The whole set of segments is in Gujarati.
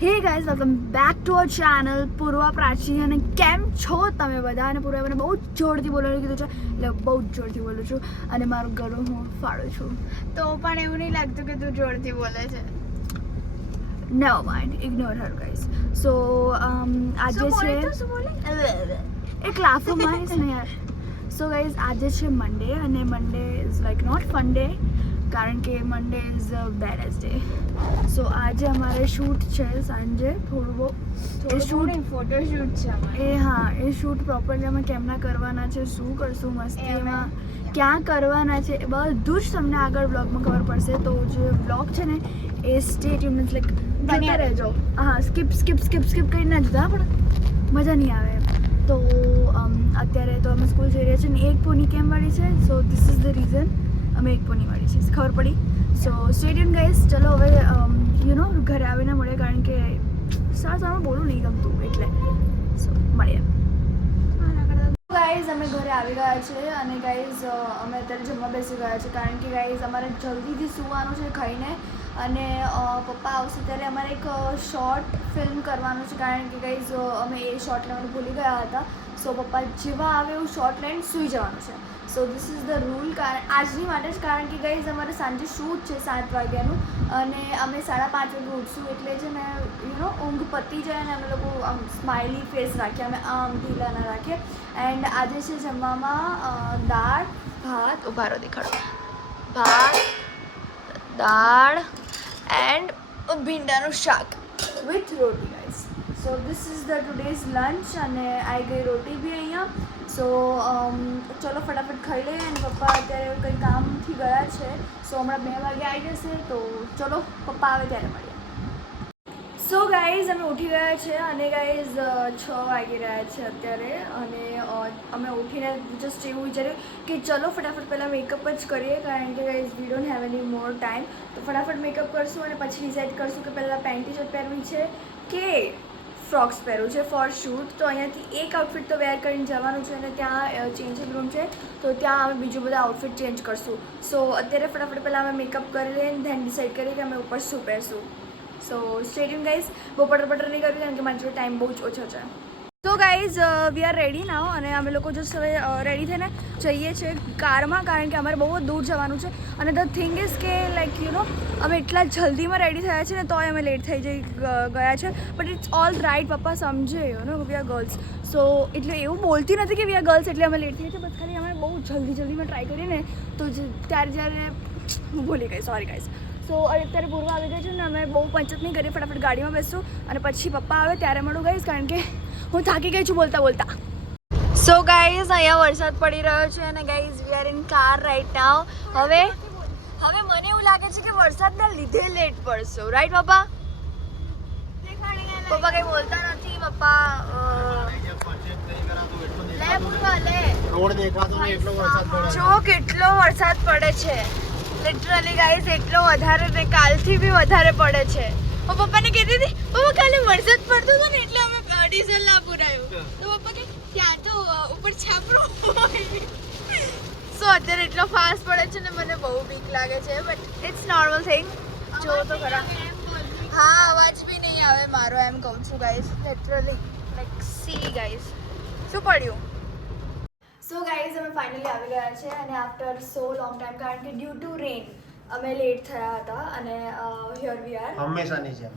હે guys welcome back to our channel Purva Prachi અને કેમ છો તમે બધા અને પૂર્વા મને બહુ જ જોરથી બોલવાનું કીધું છે એટલે બહુ જ જોરથી બોલું છું અને મારું ગળું હું ફાડું છું તો પણ એવું નહીં લાગતું કે તું જોરથી બોલે છે. નેવર માઇન્ડ ઇગ્નોર હર ગાઈઝ સો આજે છે એક લાફો મારીશ ને યાર. સો ગાઈઝ આજે છે મંડે અને Monday is like not fun day કારણ કે મંડે ઇઝ અ બેડેસ ડે. સો આજે અમારે શૂટ છે સાંજે થોડું બહુ એ શૂટ ફોટોશૂટ છે અમારે. એ શૂટ પ્રોપરલી અમે કેમના કરવાના છે શું કરશું મસ્તી એમાં ક્યાં કરવાના છે એ બધું જ તમને આગળ બ્લોગમાં ખબર પડશે. તો જે બ્લોગ છે ને એ સ્ટે ટ્યુન મીન્સ લાઈક બન્યા રહેજો. હા સ્કીપ કરી ના જતા પણ મજા નહીં આવે. તો અત્યારે તો અમે સ્કૂલ જઈ રહ્યા છીએ ને એક પોની કેમ વાળી છે. So this is the reason અમે એક પોની વાળી છે ખબર પડી. સો સ્ટે ટ્યુન ગાઈઝ. ચલો હવે ઘરે આવીને મળે કારણ કે સારું બોલું નહીં ગમતું એટલે સો મળીએ. ગાઈઝ અમે ઘરે આવી ગયા છે અને ગાઈઝ અમે અત્યારે જમવા બેસી ગયા છે કારણ કે ગાઈઝ અમારે જલ્દીથી સૂવાનું છે ખાઈને અને પપ્પા આવશે ત્યારે અમારે એક શોર્ટ ફિલ્મ કરવાનું છે કારણ કે ગાઈઝ અમે એ શોર્ટ લેવાનું ભૂલી ગયા હતા. સો પપ્પા જેવા આવે એવું શોર્ટ લઈને સૂઈ જવાનું છે. So this is the rule આજની માટે જ કારણ કે ગાઈઝ અમારે સાંજે શૂટ છે 7 વાગ્યાનું અને અમે 5:30 વાગે ઉઠશું એટલે છે ને ઊંઘ પતી જાય અને અમે લોકો આમ સ્માઇલી ફેસ રાખીએ અમે આમ ઢીલા ના રાખીએ. એન્ડ આજે છે જમવામાં દાળ ભાત ઉભારો દેખાડો ભાત દાળ એન્ડ ભીંડાનું શાક with roti guys. So this is the today's lunch અને આવી ગઈ રોટી બી અહીંયા. સો ચલો ફટાફટ ખાઈ લઈએ અને પપ્પા અત્યારે કંઈ કામથી ગયા છે. સો હમણાં 2 વાગે આવી જશે તો ચલો પપ્પા આવે ત્યારે મળીએ. સો ગાઈઝ અમે ઉઠી ગયા છે અને ગાઈઝ 6 વાગી રહ્યા છે અત્યારે અને અમે ઉઠીને જસ્ટ એવું વિચાર્યું કે ચલો ફટાફટ પહેલાં મેકઅપ જ કરીએ કારણ કે guys we don't have any more time. તો ફટાફટ મેકઅપ કરશું અને પછી ડિસાઇડ કરશું કે પહેલાં પેન્ટી શર્ટ પહેરવી છે કે ફ્રોક્સ પહેરવું છે ફોર શૂટ. તો અહીંયાથી એક આઉટફિટ તો વેર કરીને જવાનું છે અને ત્યાં ચેન્જિંગ રૂમ છે તો ત્યાં અમે બીજું બધા આઉટફિટ ચેન્જ કરશું. સો અત્યારે ફટાફટ પહેલાં અમે મેકઅપ કરી લઈએ અને ધેન ડિસાઇડ કરીએ કે અમે ઉપર શું પહેરશું. So stay tuned guys. બહુ પટર નહીં કરવી કારણ કે મારી જોડે ટાઈમ બહુ જ ઓછો છે. તો ગાઈઝ વી આર રેડી નાવ અને અમે લોકો જસ્ટ હવે રેડી થઈને જઈએ છીએ કારમાં કારણ કે અમારે બહુ જ દૂર જવાનું છે. અને ધ થિંગ ઇઝ કે લાઈક અમે એટલા જલ્દીમાં રેડી થયા છે ને તોય અમે લેટ થઈ ગયા છે બટ ઇટ્સ ઓલ રાઇટ. પપ્પા સમજે વી આર ગર્લ્સ. સો એટલે એવું બોલતી નથી કે વી આર ગર્લ્સ એટલે અમે લેટ થઈએ છીએ બસ ખાલી અમે બહુ જલ્દીમાં ટ્રાય કરીએ ને તો ત્યારે હું ભૂલી ગઈ સોરી ગાઈઝ. સો અત્યારે પૂર્વ આવી ગઈ છે ને અમે બહુ પંચત નહીં કરીએ ફટાફટ ગાડીમાં બેસશું અને પછી પપ્પા આવે ત્યારે મળું ગાઈઝ કારણ કે હું થાકી ગઈ છું બોલતા. સો ગાઈઝ અહીંયા વરસાદ પડી રહ્યો છે અને guys we are in car right now. હવે મને એવું લાગે છે કે વરસાદના લીધે લેટ પડશું રાઈટ પપ્પા. પપ્પા કંઈ બોલતા નથી. પપ્પા લે પૂર્વા લે રોડ દેખાતો નહીં એટલો વરસાદ પડે જો કેટલો વરસાદ પડે છે લિટરલી ગાઈઝ એટલો વધારે ને કાલથી બી વધારે પડે છે. હું પપ્પાને કહેતી હતી પપ્પા કાલે વરસાદ પડતો હતો ને એટલે અમે ડીઝલ ના પુરાયું તો પપ્પા કે ત્યાં તો ઉપર છાપરો સો અત્યારે એટલો ફાસ્ટ પડે છે ને મને બહુ બીક લાગે છે બટ ઇટ્સ નોર્મલ થિંગ. જો તો ખરા હા અવાજ બી નહીં આવે મારો એમ કહું છું guys literally like C guys શું પડ્યું. સો ગાઈઝ અમે ફાઇનલી આવી ગયા છે અને આફ્ટર સો લોંગ ટાઈમ કારણ કે ડ્યુ ટુ રેન અમે લેટ થયા હતા અને હિયર વી આર હંમેશાની જેમ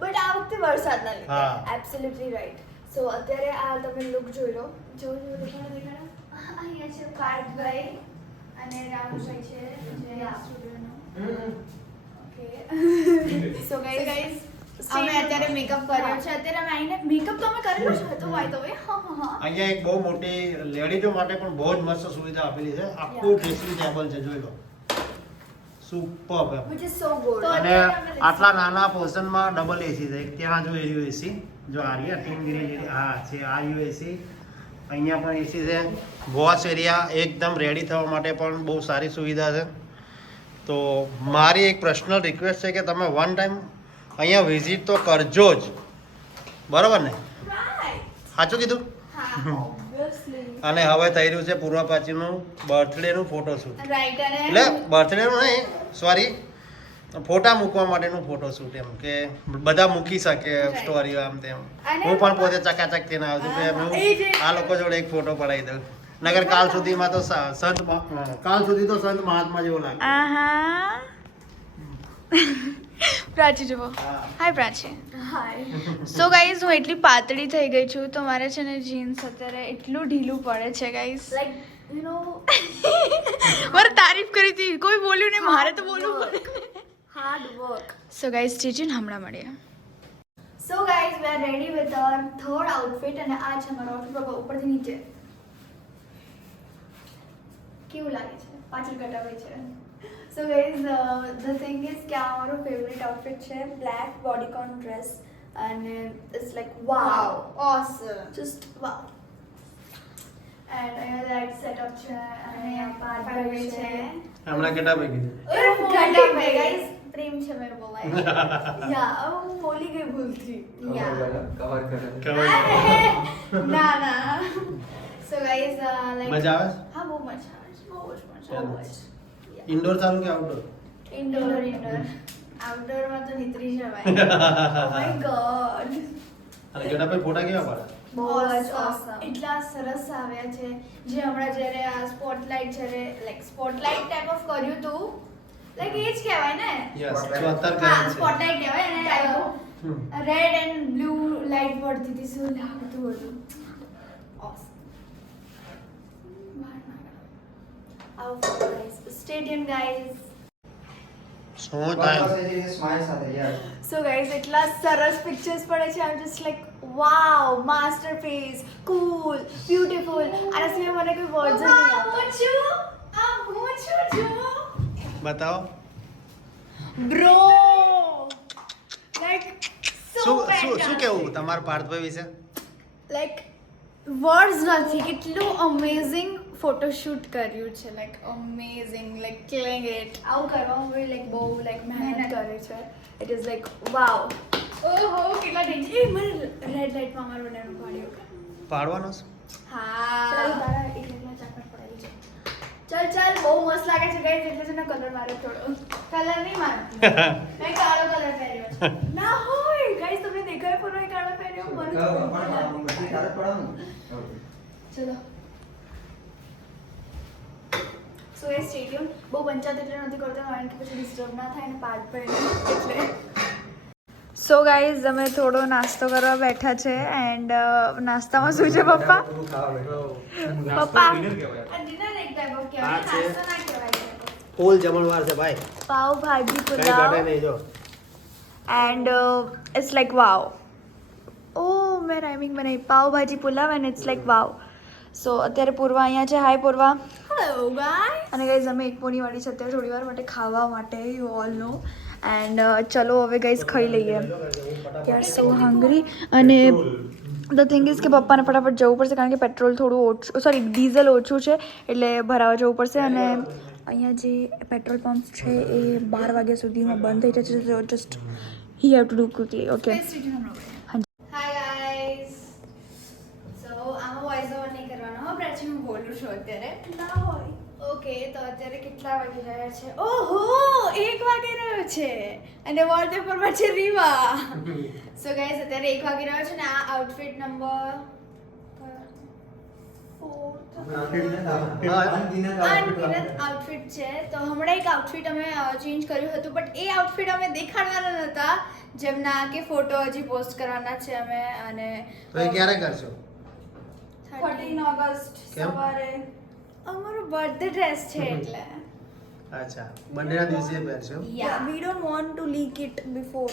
બટ આ વખતે વરસાદના લીધે એબ્સોલ્યુટલી રાઈટ. સો અત્યારે આ તમે લુક જોઈ લો દેખાડો અહીંયા છે પાર્થભાઈ અને રામભાઈ છે જે આ સ્ટુડિયોનો ઓકે. સો ગાઈઝ અમે અત્યારે મેકઅપ કર્યો છે. અત્યારે અમે આવીને મેકઅપ તો અમે કરેલો છે તો ભાઈ તો અહીંયા એક બહુ મોટી લેડીઝો માટે પણ બહુ જ મસ્ત સુવિધા આપેલી છે. આખું ડ્રેસિંગ ટેબલ છે જોઈ લો super. which is so good. અને આટલા નાના પોર્શનમાં ડબલ એસી છે. ત્યાં જો એરિયો એસી જો આ રહ્યા ટીમ ગ્રીન હા છે આ યુ એસી અહીંયા પણ એસી છે. વોશ એરિયા એકદમ રેડી થવા માટે પણ બહુ સારી સુવિધા છે. તો મારી એક પર્સનલ રિક્વેસ્ટ છે કે તમે વન ટાઈમ અહીંયા વિઝિટ તો કરજો જ બરાબર ને સાચું કીધું. અને હવે થઈ રહ્યું છે પૂર્વા પ્રાચીનું બર્થડેનું ફોટોશૂટ રાઈટ અને એટલે બર્થડેનું નહીં સોરી ફોટા મૂકવા માટેનું ફોટોશૂટ એમ કે બધા મૂકી શકે સ્ટોરીઓ આમ તેમ અને હું પણ પોતે ચકાચક થઈને આવ્યો છું કે હું આ લોકો જોડે એક ફોટો પડાવી દઉં નગર કાલ સુધીમાં તો કાલ સુધી તો સંત મહાત્મા જેવો લાગે આહા પ્રાચી જુઓ હાય પ્રાચી હાય સો ગાઈઝ હું એટલી પાતળી થઈ ગઈ છું તો મારે છે ને જીન્સ અત્યારે એટલું ઢીલું પડે છે ગાઈઝ લાઈક યુ નો મારે તારીફ કરી હતી કોઈ બોલ્યું નહીં મારે તો બોલવું પડે હાર્ડ વર્ક સો ગાઈઝ સ્ટીચિન હમણાં મળીએ so guys we are ready with our third outfit અને આ છે મારો આઉટફિટ ઉપરથી નીચે કેવું લાગે છે પાછળ કટાવે છે so guys the thing is કે આ મારો ફેવરેટ આઉટફિટ છે બ્લેક બોડીકોન ડ્રેસ અને it's like wow awesome just wow and અહીંયા લાઈટ સેટઅપ છે અને અહીંયા પાર્ટ છે હમણાં કેટલા પૈકી ઘટા ભાઈ ગાઈસ પ્રેમ છે મેરે બોલાય યા હું બોલી ગઈ ભૂલથી ના ના સો ગાઈસ લાઈક મજા આવે હા બહુ મજા આવે છે બહુ જ મજા આવે છે ઇન્ડોર સારું કે આઉટડોર ઇન્ડોર આઉટડોર માં તો નીતરી જવાય ઓ માય ગોડ અને કેટલા પૈ ફોટા કેવા પાડે બહુ જ ઓસમ એટલા સરસ આવ્યા છે જે હમણાં જ્યારે આ સ્પોટલાઇટ જ્યારે લાઈક સ્પોટલાઇટ ટાઈપ ઓફ કર્યું તું લાઈક એ જ કહેવાય ને યસ 74 હા કરે સ્પોટલાઇટ કહેવાય અને હમ. રેડ એન્ડ બ્લુ લાઈટ પડતી હતી શું લાગતું હતું ઓસમ સ્ટેડિયમ ગાઈઝ શું થાય સો ગાઈઝ એટલા સરસ પિક્ચર્સ પડે છે I just like Vav masterpiece cool beautiful આના સિવાય મને કોઈ વર્ડ્સ જ નહીં આવતા હું છું જો બતાવો બ્રો લાઈક શું કેવું તમારા પાર્થભાઈ વિશે લાઈક વર્ડ્સ નથી કેટલું અમેઝિંગ ફોટોશૂટ કર્યું છે like amazing like killing it આવું કરવામાં બી લાઈક બહુ લાઈક મહેનત કરી છે ઇટ ઇઝ લાઈક વાવ ઓહો કેટલા ડેન્જર એ મને રેડ લાઇટમાં મારો ને પાડ્યો પાડવાનો છે હા તારા એકલા ચાકર પડાવી છે ચાલ ચાલ બહુ મસ્ત લાગે છે ગાઈસ એટલે છે ને કલર માર્યો થોડો કલર નહીં મારતી મેં કાળો કલર પહેર્યો છે ના હોય ગાઈસ તમને દેખાય પણ મેં કાળો પહેર્યો મને તો બિલકુલ ચલો સો એ સ્ટેડિયમ બહુ પંચાયત એટલે નથી કરતો કારણ કે પછી ડિસ્ટર્બ ના થાય ને પાર્ટ પર એટલે સો ગાઈઝ અમે થોડો નાસ્તો કરવા બેઠા છે એન્ડ નાસ્તામાં શું છે પપ્પા પપ્પા આ ડિનર એક ટાઈપ ઓફ કહેવાય આ છે. નાસ્તો ના કહેવાય ફૂલ જમણવાર છે ભાઈ પાવ ભાજી કઈ ઘટે પુલાવ નહીં જો એન્ડ ઇટ્સ લાઈક વાવ ઓ મેં રાઇમિંગ બનાવી pav bhaji pulao and it's like wow so અત્યારે પૂર્વા અહીંયા છે હાય પૂર્વા હેલો ગાઈસ અને ગાઈઝ અમે એક પોની વાળી છે અત્યારે થોડી વાર માટે ખાવા માટે યુ ઓલ નો એન્ડ ચલો હવે ગાઈઝ ખાઈ લઈએ યાર સો હંગ્રી અને ધ થિંગ ઇઝ કે પપ્પાને ફટાફટ જવું પડશે કારણ કે પેટ્રોલ થોડું ઓછું સોરી ડીઝલ ઓછું છે એટલે ભરાવા જવું પડશે અને અહીંયા જે પેટ્રોલ પંપ છે એ 12 વાગ્યા સુધીમાં બંધ થઈ જશે તો just he have to do quickly okay hi guys so આમાં વોઇસ ઓવર નહીં કરવાનો હો પ્રાચી હું બોલું છું અત્યારે ના હોય ઓકે તો અત્યારે કેટલા વાગી રહ્યા છે ઓહો 1 વાગી રહ્યો છે અને વોલપેપરમાં છે રીવા સો ગાઈસ અત્યારે 1 વાગી રહ્યો છે ને આ આઉટફિટ નંબર અનગિનત આઉટફિટ છે તો હમણાં એક આઉટફિટ અમે ચેન્જ કર્યું હતું બટ એ આઉટફિટ અમે દેખાડવાના નહોતા જેમના કે ફોટો હજી પોસ્ટ કરવાના છે અમે અને તો એ ક્યારે કરશો 13 ઓગસ્ટ કેમ? સવારે અમારો બર્થડે ડ્રેસ છે એટલે અચ્છા બંનેના દિવસે પહેરશો યા we don't want to leak it before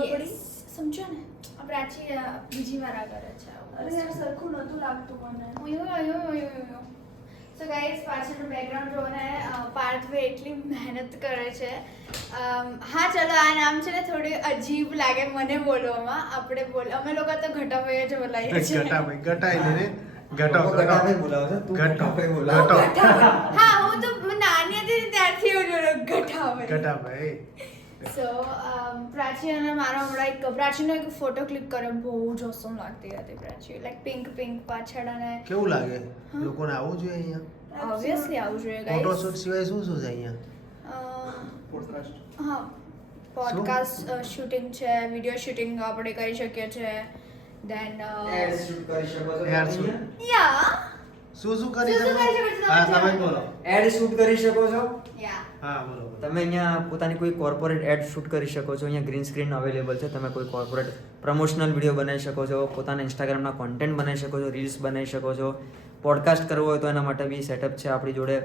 Yes. સમજો ને આ પ્રાચી બીજી વાર આ કરે છે અરે યાર સરખું નહોતું લાગતું મને સો ગાઈસ પાછળનું બેકગ્રાઉન્ડ જો ને પાર્થવે એટલી મહેનત કરે છે હા ચલો આ નામ છે ને થોડી અજીબ લાગે મને બોલવામાં આપણે અમે લોકો તો ઘટાભાઈ જ બોલાવીએ છીએ ઘટાભાઈ ઘટાઈ દે રે ઘટો હા હું તો નાની હતી ને ત્યારથી એવું જોયું ઘટાભાઈ ઘટાભાઈ સો પ્રાચી અને મારો હમણાં એક પ્રાચીનો એક ફોટો ક્લિક કર્યો બહુ જ ઓસમ લાગતી હતી પ્રાચી લાઈક પિંક પાછળ અને કેવું લાગે લોકોને આવવું જોઈએ અહીંયા ઓબ્વિયસલી આવું જોઈએ ગાઈસ ફોટોશૂટ સિવાય શું શું છે અહીંયા હા પોડકાસ્ટ શૂટિંગ છે, વિડીયો શૂટિંગ આપણે કરી શકીએ છીએ, દેન એડ શૂટ કરી શકો છો Ad shoot. યા શું કરી શું શકો? કરી શકો છો? હા તમે બોલો. એડ શૂટ કરી શકો છો. યા હા બોલો. તમે અહીંયા પોતાની કોઈ કોર્પોરેટ એડ શૂટ કરી શકો છો. અહીંયા ગ્રીન સ્ક્રીન અવેલેબલ છે. તમે કોઈ કોર્પોરેટ પ્રમોશનલ વિડીયો બનાવી શકો છો, પોતાના ઇન્સ્ટાગ્રામના કોન્ટેન્ટ બનાવી શકો છો, રીલ્સ બનાવી શકો છો. પોડકાસ્ટ કરવો હોય તો એના માટે બી સેટઅપ છે આપણી જોડે.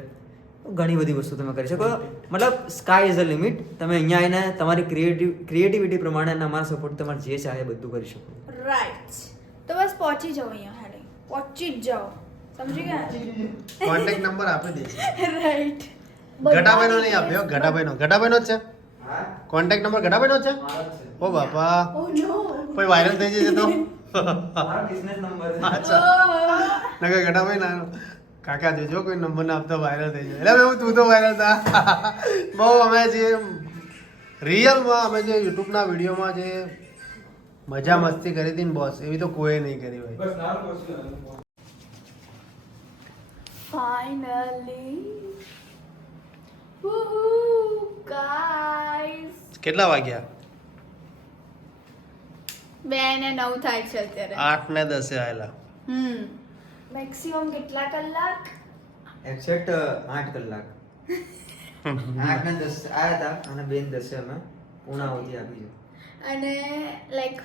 ઘણી બધી વસ્તુ તમે કરી શકો. મતલબ સ્કાય ઇઝ અ લિમિટ. તમે અહીંયા આવીને તમારી ક્રિએટિવિટી પ્રમાણે અને અમારા સપોર્ટ તમારે જે ચાહે બધું કરી શકો. રાઈટ. તો બસ પહોંચી જાઓ અહીંયા હાડે, પહોંચી જ જાઓ, સમજી ગયા? કોન્ટેક્ટ નંબર આપી દઈશ. રાઈટ. ગટાભાઈનો નહીં આપ્યો, ગટાભાઈનો જ છે. હા, કોન્ટેક્ટ નંબર ગટાભાઈનો જ છે. મારો જ છે. ઓ બાપા, ઓ નો. કોઈ વાયરલ થઈ જશે તો. મારો બિઝનેસ નંબર છે. અચ્છા, નકર ગટાભાઈ ના કાકા જોજો કોઈ નંબર ના આપતો વાયરલ થઈ જાય. એટલે હું તું તો વાયરલ થા. બહુ અમે જે રિયલમાં અમે જે યુટ્યુબના વિડીયોમાં જે મજા મસ્તી કરી હતી ને બોસ, એવી તો કોઈ નહીં કરી હોય. ફાઇનલી વૂહુ ગાઈસ, કેટલા વાગ્યા? 2 ને 9 થાય છે અત્યારે. 8 ને 10 આયેલા. મેક્સિમમ કેટલા કલાક? એક્ઝેક્ટ 8 કલાક. 8 ને 10 આયા હતા અને 2 ને 10 અમે પૂર્ણાહુતિ આપી છે. અને લાઈક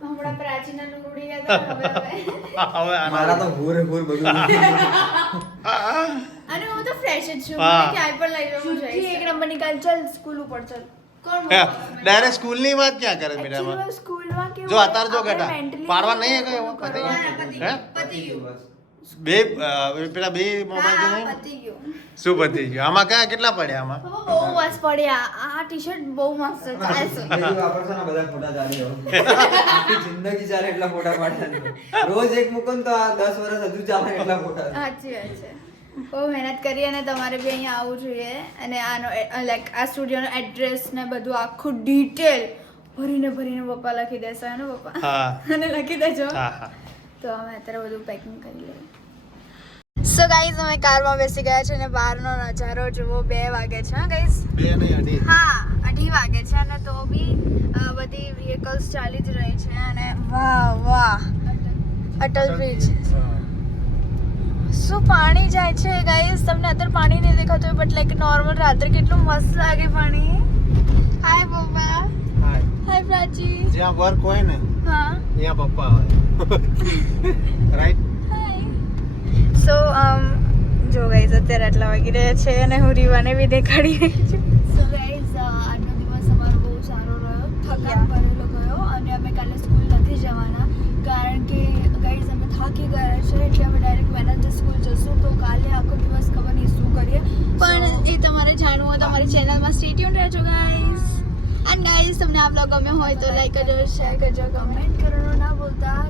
હમણાં પ્રાચીના નું ઉડી ગયા હતા, હવે હવે મારા તો ભૂર બધું અને હું તો ફ્રેશ જ છું, હા. મને ક્યાંય પણ લઈ જવું જોઈએ. એક નંબર નિકાલ, ચાલ સ્કૂલ ઉપર ચાલ. કોણ ડાયરેક્ટ સ્કૂલ ની વાત ક્યાં કરે બેટા? સ્કૂલમાં કેવું જો અત્યારે જો આપણે બેટા mentally પાડવા નહીં બધું એવો પતી કરવાનું. ગયું. હે? હે? પતી ગયું. બે પેલા બે મોબાઈલ હા, છે. પતી ગયું. શું પતી ગયું? આમાં કયા કેટલા પડ્યા આમાં? બાબા, બહુ મસ્ત પડ્યા. આ ટી-શર્ટ બહુ મસ્ત છે, ચાલશે. જિંદગી વાપરશો ને બધા ફોટા ચાલી આખી જિંદગી ચાલે એટલા ફોટા પાડ્યા. રોજ એક મૂકો ને તો આ 10 વર્ષ હજુ ચાલે એટલા ફોટા. સાચી વાત છે. બહુ મહેનત કરી અને તમારે બી અહીંયા આવવું જોઈએ. અને આનો લાઈક આ સ્ટુડિયોનો એડ્રેસ ને બધું આખું ડિટેલ ભરીને પપ્પા લખી દેશે ને પપ્પા હા. અને લખી દેજો. હા હા. તો અમે અત્યારે બધું પેકિંગ કરી લઈએ. સો ગાઈઝ અમે કારમાં બેસી ગયા છે અને બહારનો નજારો જુઓ. 2 વાગે છે હા ગાઈઝ. 2 નહીં 2:30. હા 2:30 વાગે છે અને તો બી બધી વ્હીકલ્સ ચાલી જ રહી છે. અને વાહ વાહ, અટલ બ્રિજ. શું પાણી જાય છે ગાઈઝ, તમને અત્યારે પાણી નહીં દેખાતું હોય, બટ લાઈક નોર્મલ રાત્રે કેટલું મસ્ત લાગે પાણી. હાય પપ્પા. હાય. હાય પ્રાચી. જ્યાં વર્ક હોય ને હા ત્યાં પપ્પા હોય. રાઈટ. સો જો ગાઈઝ અત્યારે આટલા વાગી રહ્યા છે અને હું રીવાને બી દેખાડી રહી છું. સો ગાઈઝ આજનો દિવસ અમારો બહુ સારો રહ્યો, થકાન ભરેલો ગયો અને અમે કાલે સ્કૂલ નથી જવાના કારણ કે ગાઈઝ અમે થાકી ગયા છે, એટલે અમે ડાયરેક્ટ વેનસડે સ્કૂલ જશું. તો કાલે આખો દિવસ ખબર નહીં શું કરીએ, પણ એ તમારે જાણવું હોય તો અમારી ચેનલમાં સ્ટે ટ્યુન રહેજો ગાઈઝ. એન્ડ ગાઈઝ તમને આ બ્લોગ ગમ્યો હોય તો લાઈક કરજો, શેર કરજો, કમેન્ટ કરવાનું ના ભૂલતા.